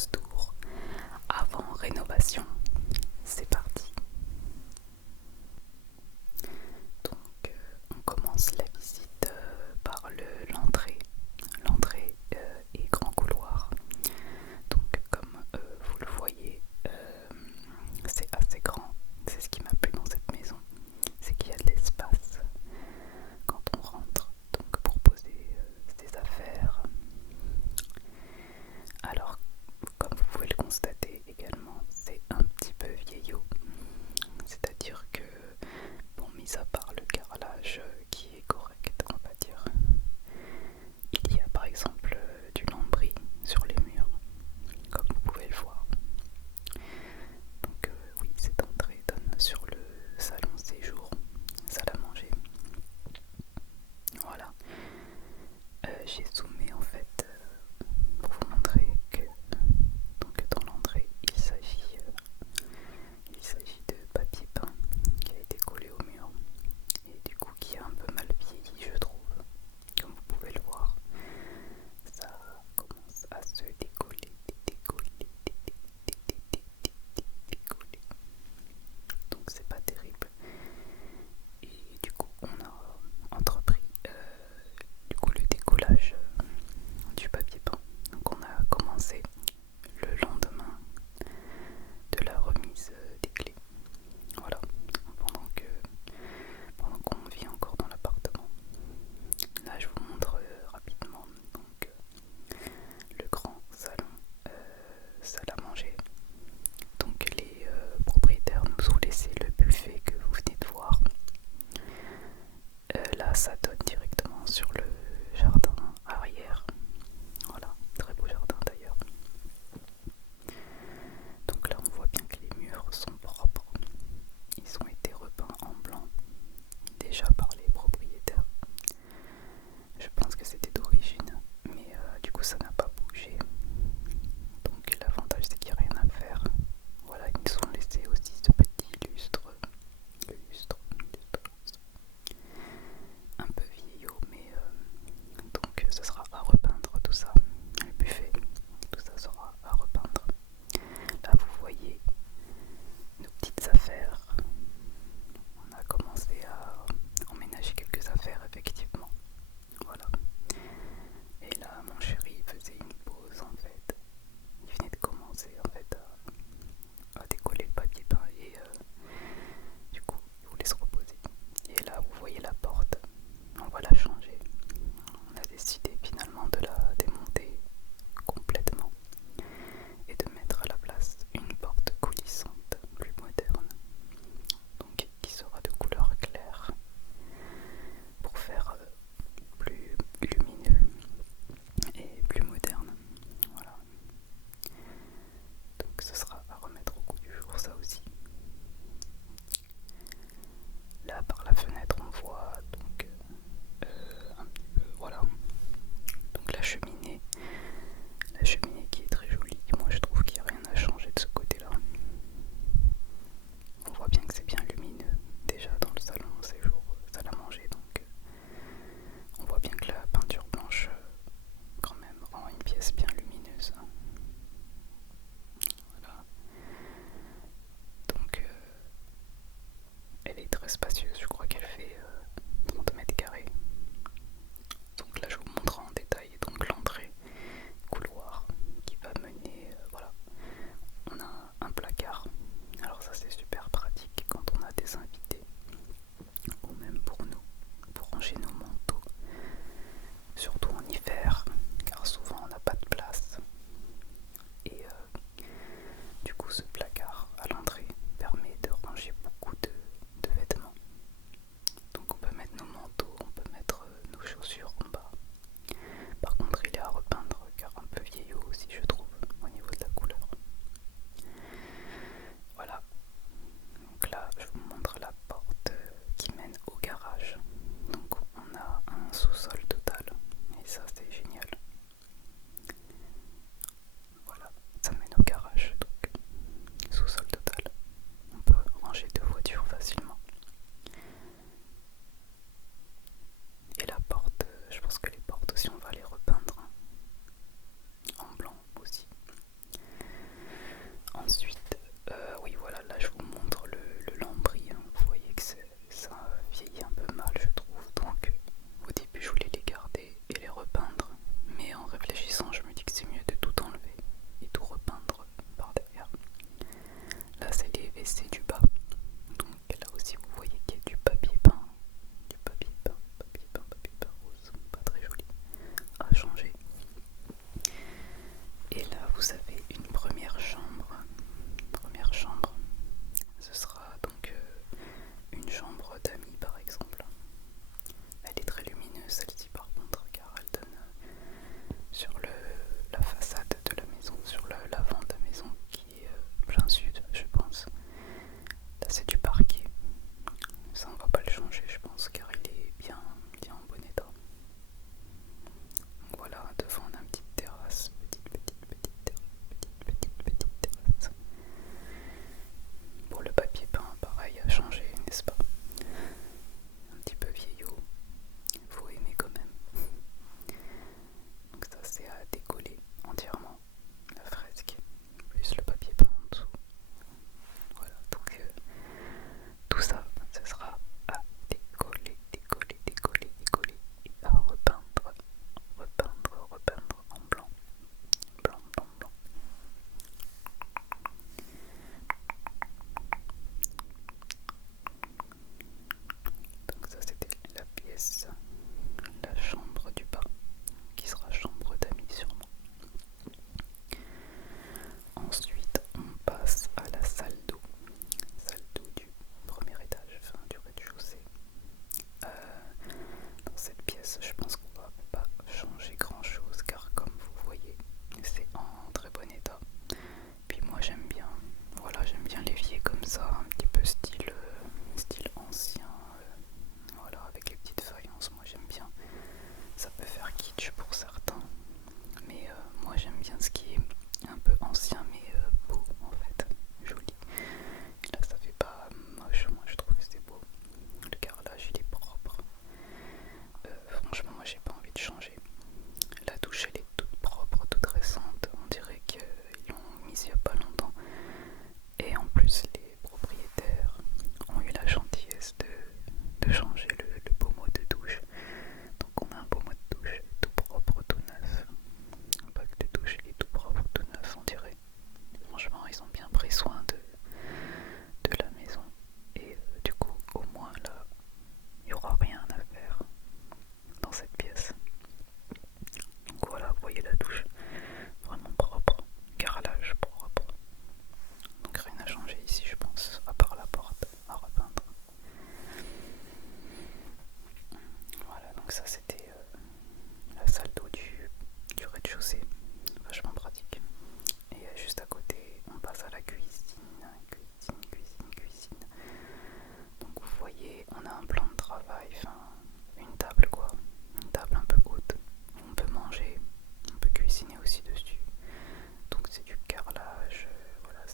12 tours avant rénovation. C'est parti. Donc on commence la visite par l'entrée. L'entrée et grand couloir. Donc comme vous le voyez, c'est assez grand. C'est ce qui m'a plu dans cette maison, c'est qu'il y a de l'espace quand on rentre, donc pour poser ses affaires. Alors, comme vous pouvez le constater également, c'est un petit peu vieillot,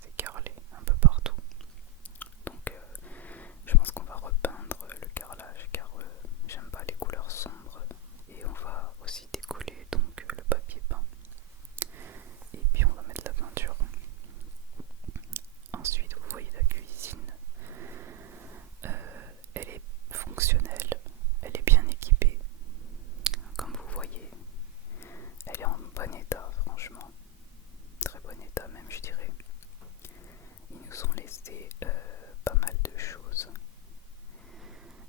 c'est carrelé un peu partout. Donc je pense qu'on va repeindre le carrelage car j'aime pas les couleurs sombres. Et on va aussi décoller donc le papier peint. Et puis on va mettre la peinture. Ensuite vous voyez la cuisine. Elle est fonctionnelle, elle est bien équipée. Comme vous voyez, elle est en bon état franchement. Très bon état même je dirais. Ils nous ont laissé pas mal de choses.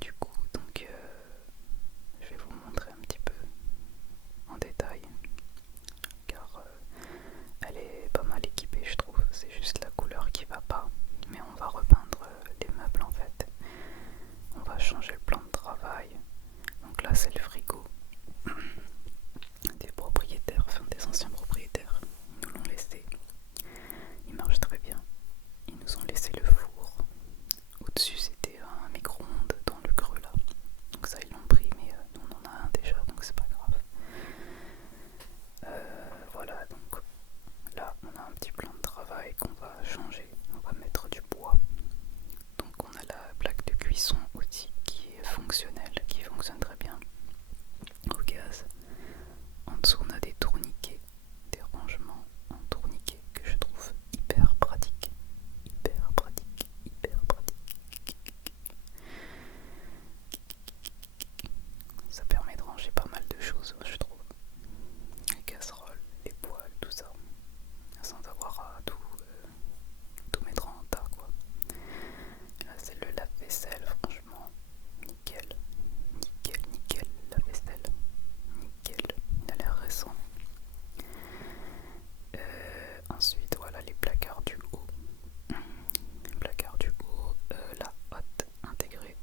Du coup donc je vais vous montrer un petit peu en détail car elle est pas mal équipée je trouve. C'est juste la couleur qui va pas. Mais on va repeindre les meubles en fait. On va changer le plan de travail. Donc là c'est le frigo des propriétaires, enfin des anciens propriétaires. Ils nous l'ont laissé. Il marche très bien. Ils nous ont laissé le four. Au-dessus c'était un micro-ondes dans le creux là. Donc ça ils l'ont pris mais nous on en a un déjà donc c'est pas grave. Voilà donc là on a un petit plan de travail qu'on va changer. On va mettre du bois. Donc on a la plaque de cuisson aussi qui est fonctionnelle, qui fonctionne très bien au gaz. En dessous on a des tourniquets, des rangements en tourniquets que je trouve hyper pratiques. Hyper pratique, hyper pratique. Ça permet de ranger pas mal de choses je trouve. Les casseroles, les poêles, tout ça. Sans avoir à tout mettre en tas quoi. Là c'est le lave-vaisselle franchement. Nickel, nickel, nickel, lave-vaisselle. Nickel, il a l'air récent. Ensuite voilà les placards du haut. Les placards du haut, la hotte intégrée.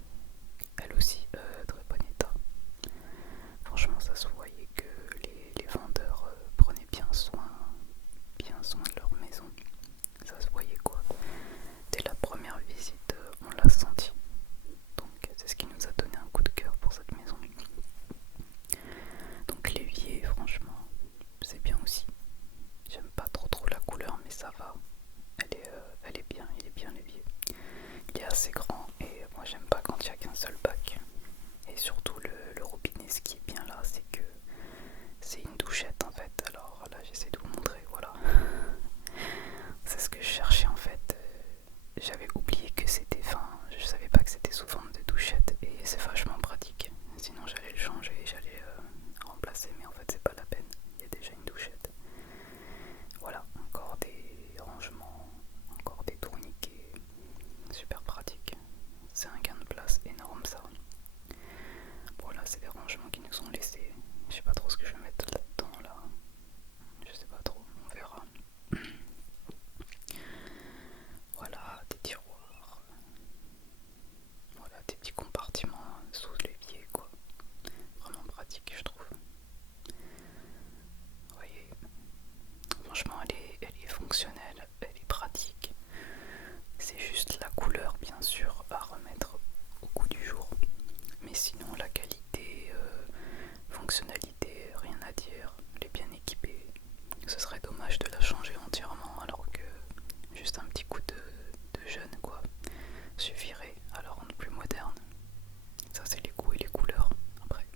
Elle aussi très bon état. Franchement ça se voyait que les vendeurs prenaient bien soin de leur maison. Ça se voyait quoi. Dès la première visite on l'a senti. Donc c'est ce qui nous a donné un coup de cœur pour cette maison. Donc l'évier franchement c'est bien aussi. J'aime pas trop la couleur mais ça va. Elle est bien, il est bien l'évier. Il est assez grand et moi j'aime pas quand il n'y a qu'un seul bac. Et surtout le robinet, ce qui est bien là c'est que c'est une douchette en fait. Alors là j'essaie de vous montrer, voilà. C'est ce que je cherchais en fait. J'avais oublié que c'était, enfin je savais pas que c'était sous forme de douchette et c'est vachement pratique. Sinon j'allais le changer, j'allais remplacer mais en fait c'est pas la peine. Il y a déjà une douchette. Voilà, encore des rangements, encore des tourniquets. Super pratique. C'est un gain de place énorme ça. Voilà, c'est des rangements qui nous ont laissés. Je sais pas trop ce que je vais mettre là-dedans là. Je sais pas trop, on verra. Voilà, des tiroirs. Voilà, des petits compartiments sous l'évier quoi. Vraiment pratique je trouve. Vous voyez, franchement elle est fonctionnelle, elle est pratique. C'est juste la couleur bien sûr à remettre au goût du jour. Mais sinon la qualité, fonctionnalité, rien à dire. Elle est bien équipée. Ce serait dommage de la changer entièrement alors que juste un petit coup de jeune quoi suffirait à la rendre plus moderne. Ça c'est les goûts et les couleurs après.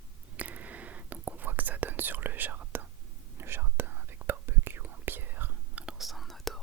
Donc on voit que ça donne sur le jardin. Le jardin avec barbecue en pierre. Alors ça on adore.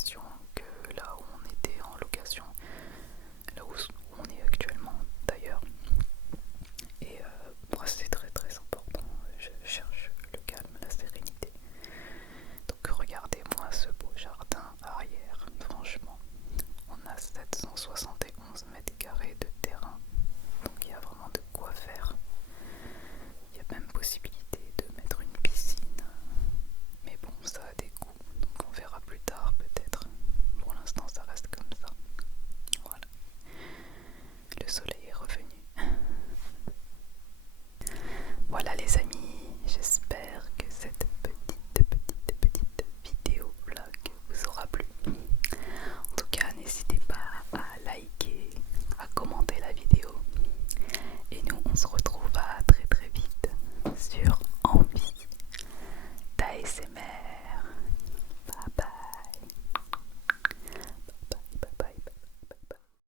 sensation que là où on était en location, là où on est actuellement d'ailleurs. Et moi c'est très très important, je cherche le calme, la sérénité. Donc regardez-moi ce beau jardin arrière, franchement. On a 771 mètres carrés de terrain, donc il y a vraiment de quoi faire. Il y a même possibilité de mettre une piscine, mais bon, ça a des coûts, donc on verra plus tard peut-être. Pour l'instant, ça reste comme ça. Voilà. Le soleil est revenu. Voilà les amis,